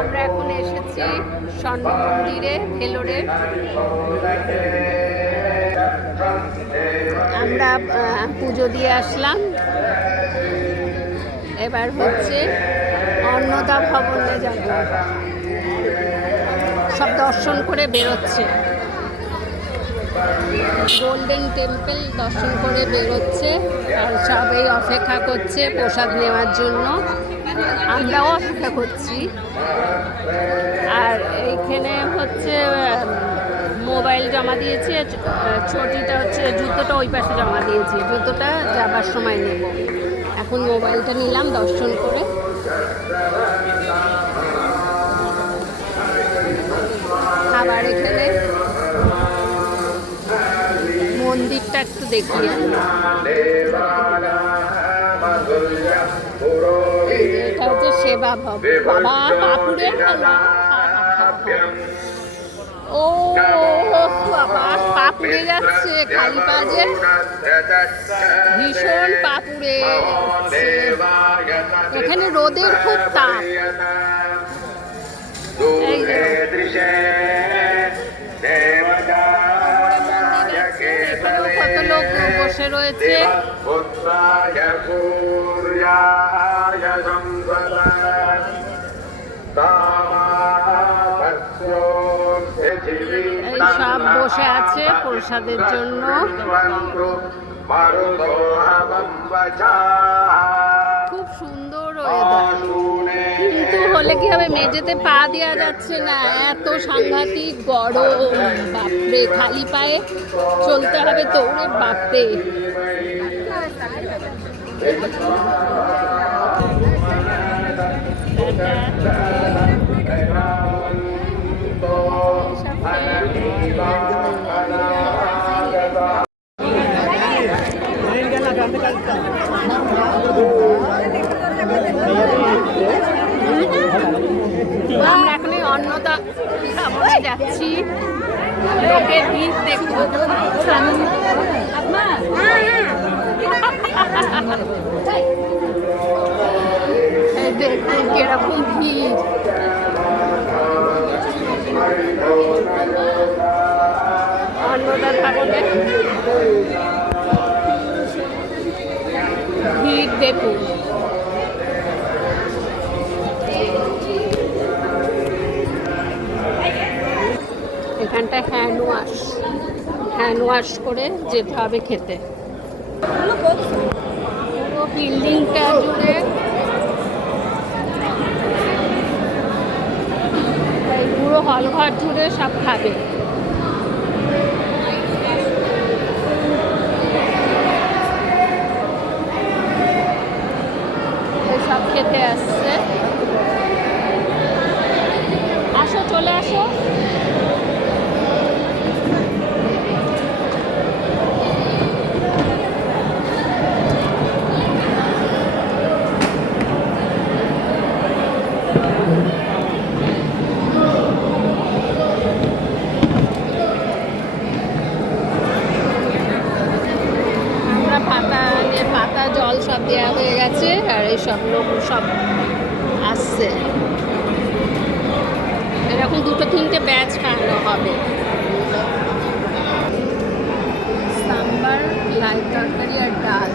আমরা এখন এসেছি স্বর্ণ মন্দিরে ভেলোরে। আমরা পুজো দিয়ে আসলাম, এবার হচ্ছে অন্নদা ভবনে যাব। সব দর্শন করে বেরোচ্ছে, গোল্ডেন টেম্পল দর্শন করে বেরোচ্ছে, আর সবাই অপেক্ষা করছে প্রসাদ নেওয়ার জন্য। আমরাও অপেক্ষা করছি। আর এইখানে হচ্ছে মোবাইল জমা দিয়েছি, ছটিটা হচ্ছে জুতোটা ওই পাশে জমা দিয়েছি, জুতোটা যাবার সময় নেব। এখন মোবাইলটা নিলাম দর্শন করে। আবার এখানে মন্দিরটা একটু দেখি। এটা হচ্ছে সেবা ভবন। বাবা পাপুড়ে খেলা, ও বাবা পা পুড়ে যাচ্ছে, খালি পা যে ভীষণ পা পুড়ে যাচ্ছে। এখানে রোদের খুব তাপ। এখানেও কত লোক বসে রয়েছে। এই সব বসে আছে প্রসাদের জন্য। খুব সুন্দর ওয়েদার, কিন্তু হলে কি হবে, মেঝেতে পা দেওয়া যাচ্ছে না, এত সাংঘাতিক গরম। বাপরে, খালি পায়ে চলতে হবে তো, ওরে বাপরে। আমরা এখন অন্নদা ভবনে যাচ্ছি, লোকের ভিড় দেখবো। দেখুন কিরকম ভিড়। অন্নদা ভবনে ভিড় দেখুন। এখানটা হ্যান্ড ওয়াশ করে যেতে হবে খেতে। পুরো বিল্ডিংটা জুড়ে, পুরো হলঘর জুড়ে সব খাবে। সব খেতে আসছে। আসো, চলে আসো। পাতা জল সব দেওয়া হয়ে গেছে, আর এই সব লোক সব আসছে। এরকম 2-3টে ব্যাচ খাওয়ানো হবে। সাম্বার, লাল তরকারি আর ডাল।